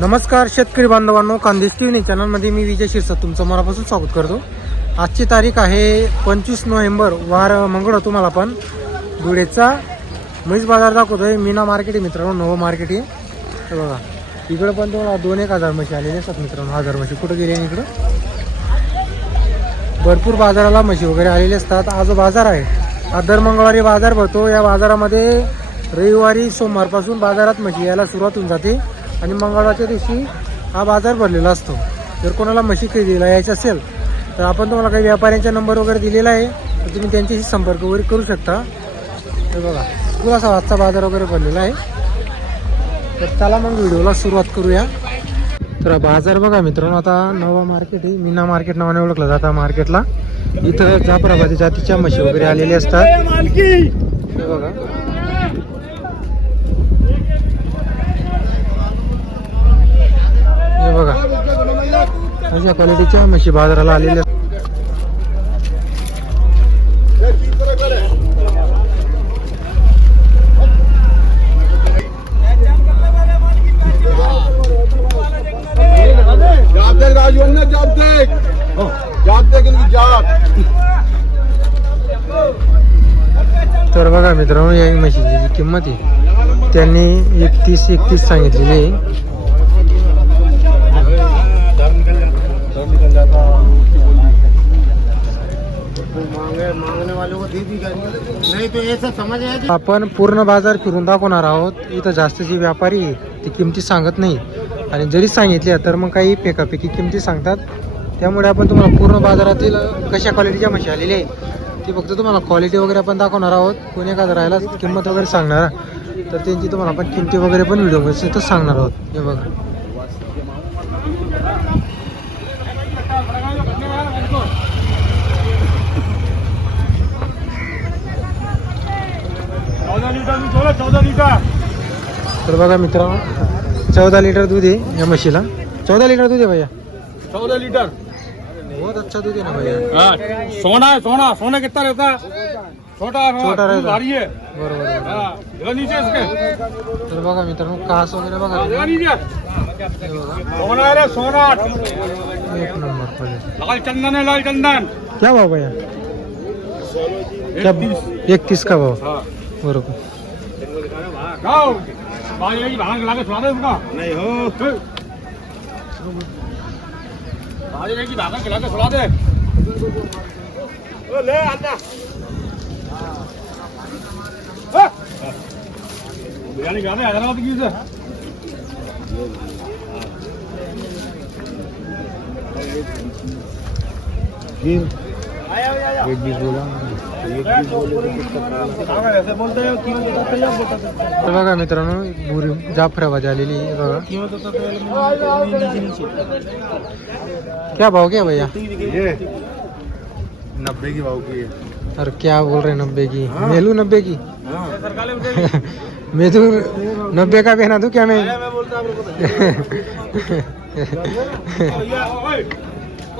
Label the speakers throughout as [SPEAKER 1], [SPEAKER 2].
[SPEAKER 1] नमस्कार शेतकरी बांधवांनो कांदेश टी व्ही चॅनलमध्ये मी विजय शिरसाट तुमचं मनापासून स्वागत करतो. आजची तारीख आहे पंचवीस नोव्हेंबर वार मंगळ तुम्हाला पण. धुळेचा म्हैस बाजार दाखवतोय मीना मार्केट आहे मित्रांनो नवं मार्केट आहे. बघा इकडं पण तुम्हाला दोन एक हजार म्हशी आलेले असतात मित्रांनो हजार म्हशी. कुठं गेले इकडं? भरपूर बाजाराला म्हशी वगैरे आलेले असतात. आज जो बाजार आहे. आज दर मंगळवारी बाजार भरतो. या बाजारामध्ये रविवारी सोमवारपासून बाजारात म्हशी यायला सुरुवात होऊन जाते. आणि मंगळवारच्या दिवशी हा बाजार भरलेला असतो. जर कोणाला म्हशी खरेदीला यायचं असेल तर आपण तुम्हाला काही व्यापाऱ्यांचा नंबर वगैरे दिलेला आहे तर तुम्ही त्यांच्याशी संपर्क वगैरे करू शकता. हे बघा खूप असा आजचा बाजार वगैरे भरलेला आहे. तर त्याला मग व्हिडिओला सुरुवात करूया. तर बाजार बघा मित्रांनो आता नवा मार्केट आहे. मीना मार्केट नावाने ओळखलं जातं मार्केटला. इथं जाफराबादी जातीच्या म्हशी वगैरे आलेल्या असतात. हे बघा. अशा क्वालिटीच्या म्हशी बाजाराला आलेल्या तर बघा मित्रांनो, या म्हशीची जी किंमत आहे, त्यांनी एकतीस एकतीस सांगितलेली आहे. आपण पूर्ण बाजार फिरून दाखवणार आहोत. इथं जास्त जे व्यापारी आहे किमती सांगत नाही. आणि जरी सांगितल्या तर मग काही पेकापेकी किमती सांगतात. त्यामुळे आपण तुम्हाला पूर्ण बाजारातील कशा क्वालिटीच्या म्हशी आलेली आहे ती फक्त तुम्हाला क्वालिटी वगैरे आपण दाखवणार आहोत. कोणी एखादं राहिला किंमत वगैरे सांगणार. तर त्यांची तुम्हाला आपण किमती वगैरे पण व्हिडिओ इथं सांगणार आहोत. हे बघा. तर बघा मित्रांनो चौदा लिटर दूध आहे या म्हशीला. चौदा लिटर दूध आहे भैया.
[SPEAKER 2] चौदह लीटर
[SPEAKER 1] बहुत अच्छा दूध आहे ना भैया.
[SPEAKER 2] सोना है सोना. सोना कितना रहता है छोटा है
[SPEAKER 1] छोटा रहता है।
[SPEAKER 2] भारी है
[SPEAKER 1] बरोबर बरोबर.
[SPEAKER 2] हाँ, जरा नीचे इसके.
[SPEAKER 1] तर बघा मित्रांनो कास वगैरे बघा
[SPEAKER 2] जरा नीचे. सोना है रे सोना.
[SPEAKER 1] एक नंबर क्वालिटी
[SPEAKER 2] लाल चंदन है लाल चंदन.
[SPEAKER 1] क्या भाव भैया? क्या एकतीस. का भाव?
[SPEAKER 2] हाँ.
[SPEAKER 1] बरोबर.
[SPEAKER 2] Bỏ đi bạn ăn lá cái xóa đấy không có? Này hơ. Bỏ đi cái bạn ăn cái lá cái xóa đấy. Ừ, lê ăn nè.
[SPEAKER 1] Hơ. Biryani gari
[SPEAKER 2] ada apa gitu? Kim. Ayo, ayo, ayo.
[SPEAKER 1] तर बघा मित्रांनो बुरी जाफराबादी आलेली आहे बघा. क्या भाव क्या भैया?
[SPEAKER 2] नब्बे की भाव की है।
[SPEAKER 1] अरे क्या बोल रहे नब्बे की? मेलू नब्बे की?
[SPEAKER 2] सरकार
[SPEAKER 1] मैं तो नब्बे का पहना दूँ क्या मैं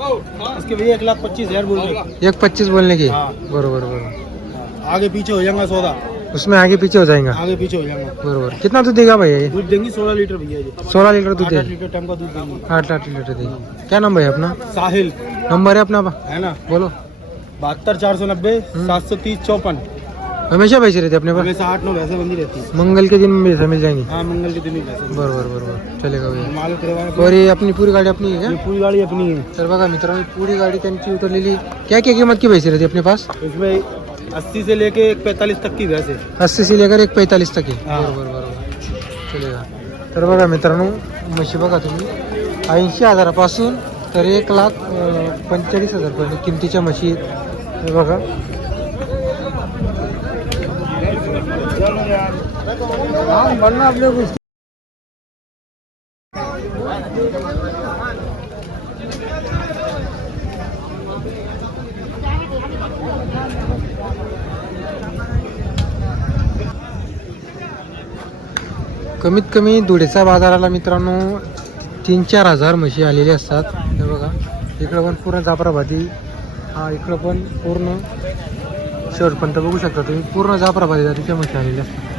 [SPEAKER 2] इसके भैया एक लाख पच्चीस हज़ार बोल रहे
[SPEAKER 1] एक पच्चीस बोलने की?
[SPEAKER 2] हाँ।
[SPEAKER 1] बरोबर बरोबर।
[SPEAKER 2] आगे पीछे हो जाएगा सौदा।
[SPEAKER 1] उसमें आगे पीछे हो जाएगा?
[SPEAKER 2] आगे पीछे हो जाएगा।
[SPEAKER 1] बरोबर। कितना दूध देगा भैया ये?
[SPEAKER 2] दूध देंगी सोलह लीटर भैया
[SPEAKER 1] सोलह लीटर दूध
[SPEAKER 2] लीटर टाइम का दूध देंगी।
[SPEAKER 1] आठ आठ लीटर देगी। क्या नंबर है अपना?
[SPEAKER 2] साहिल।
[SPEAKER 1] नंबर है अपना?
[SPEAKER 2] है ना?
[SPEAKER 1] बोलो।
[SPEAKER 2] बहत्तर चार सौ नब्बे सात सौ तीस चौपन।
[SPEAKER 1] हमेशा पैसे रहते अपने पास?
[SPEAKER 2] हमेशा आठ नौ भैंसे बंदी रहती है।
[SPEAKER 1] मंगल के दिन में मिल जाएंगे?
[SPEAKER 2] हाँ मंगल के दिन ही भैंसे
[SPEAKER 1] बरोबर बरोबर चलेगा भैया।
[SPEAKER 2] माल करवाना
[SPEAKER 1] और ये अपनी पूरी गाड़ी अपनी है
[SPEAKER 2] ये
[SPEAKER 1] क्या
[SPEAKER 2] पूरी गाड़ी अपनी है।
[SPEAKER 1] तर बघा मित्रांनो पूरी गाडी त्यांची उतरलेली क्या क्या किंमत की पैसे रहती अपने पास?
[SPEAKER 2] इसमें अस्सी से लेके एक पैंतालीस तक की भैंस है
[SPEAKER 1] अस्सी से लेकर एक पैंतालीस तक आहे
[SPEAKER 2] हा.
[SPEAKER 1] बरोबर बरोबर चलेगा। तर बघा मित्रांनो म्हशी बघा तुम्ही. ऐंशी हजारापासून तर एक लाख पंचेचाळीस हजारपर्यंत किमतीच्या म्हशी आहेत. हे बघा. कमीत कमी धुळेचा बाजाराला मित्रांनो तीन चार हजार म्हशी आलेले असतात. हे बघा इकडं पण पूर्ण जाफराबादी हा इकडं पण पूर्ण शेवटपर्यंत बघू शकता तुम्ही. पूर्ण जाफराबादी जातीच्या म्हशी आलेल्या असतात.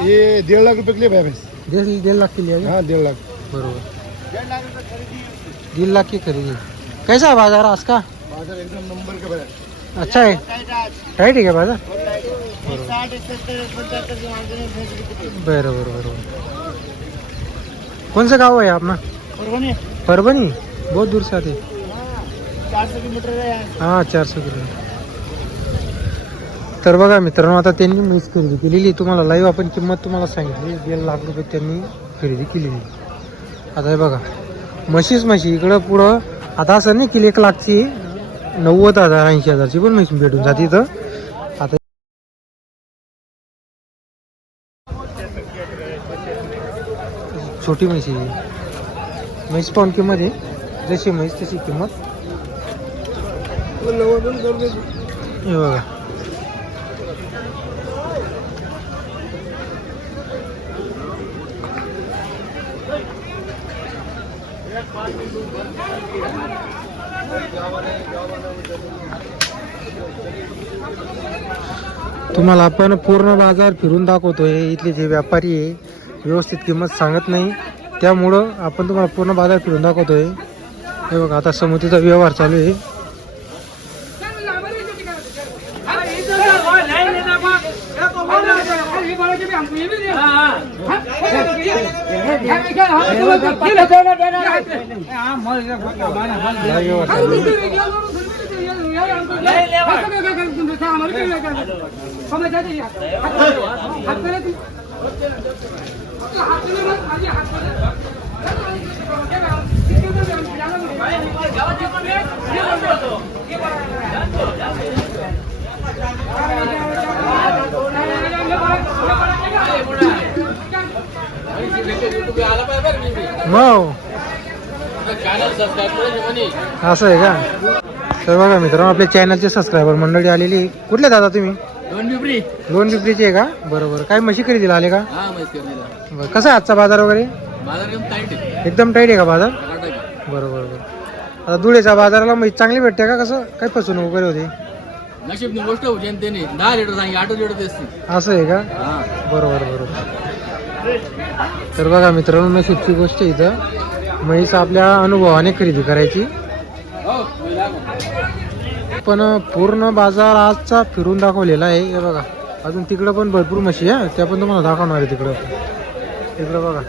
[SPEAKER 3] ये डेढ़ लाख रुपए के लिए भाई। भैंस
[SPEAKER 1] डेढ़ लाख के लिए
[SPEAKER 3] हाँ डेढ़ लाख।
[SPEAKER 1] बरबर। डेढ़ लाख की खरीदी। कैसा है बाज़ार आज का?
[SPEAKER 3] बाज़ार एकदम नंबर का बाज़ार
[SPEAKER 1] अच्छा है। टाइट है क्या बाज़ार? बरबर बरबर। कौन सा गाँव है अपना परभनी। परभनी? बहुत दूर से आते हां। चारशे किलोमीटर। तर बघा मित्रांनो आता त्यांनी म्हैस खरेदी केलेली. तुम्हाला लाईव्ह आपण किंमत तुम्हाला सांगितली. दीड लाख रुपये त्यांनी खरेदी केलेली. आता हे बघा. म्हशीच म्हशी. इकडं पुढं आता असं नाही की एक लाखची नव्वद हजार ऐंशी हजारची पण म्हशी भेटून जाते इथं. आता छोटी म्हशी. म्हैस पाहून किंमत आहे. जशी म्हैस तशी किंमत. हे बघा. तुम्हाला आपण पूर्ण बाजार फिरून दाखवतोय. इथले जे व्यापारी आहे व्यवस्थित किंमत सांगत नाही. त्यामुळं आपण तुम्हाला पूर्ण बाजार फिरून दाखवतोय. हे बघा आता समुद्रीचा व्यवहार चालू आहे हा मग असं आहे का? तर बघा मित्रांनो आपल्या चॅनलचे सबस्क्रायबर मंडळी आलेली. कुठले दादा तुम्ही?
[SPEAKER 2] दोन बिबरी
[SPEAKER 1] लोन पिपरीचे आहे का? बरोबर. काय म्हशी खरेदीला आले का?
[SPEAKER 2] हा
[SPEAKER 1] बरं. कसा आहे आजचा बाजार वगैरे?
[SPEAKER 2] बाजार एकदम टाईट आहे.
[SPEAKER 1] का बाजार. बरोबर बरोबर आता धुळेच्या बाजाराला म्हैस चांगली भेटते का? कसं? काय फसवणूक वगैरे होते?
[SPEAKER 2] नशीब गोष्ट दहा लिटर सांगे आठ लिटर देसते
[SPEAKER 1] असं आहे का? बरोबर बरोबर. तर बघा मित्रांनो नशीबची गोष्ट आहे इथं. म्हैस आपल्या अनुभवाने खरेदी करायची. पण पूर्ण बाजार आजचा फिरून दाखवलेला आहे. हे बघा अजून तिकडं पण भरपूर म्हशी आहे. त्या पण तुम्हाला दाखवणार आहे तिकडं. तिकडं बघा.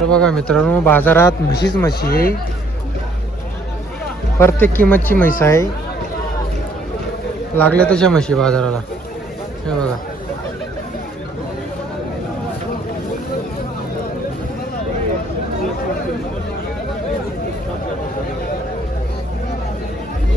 [SPEAKER 1] तर बघा मित्रांनो बाजारात म्हशीच म्हशी आहे. प्रत्येक किंमतची म्हैस आहे. लागल्या तशा म्हशी बाजाराला. हे बघा.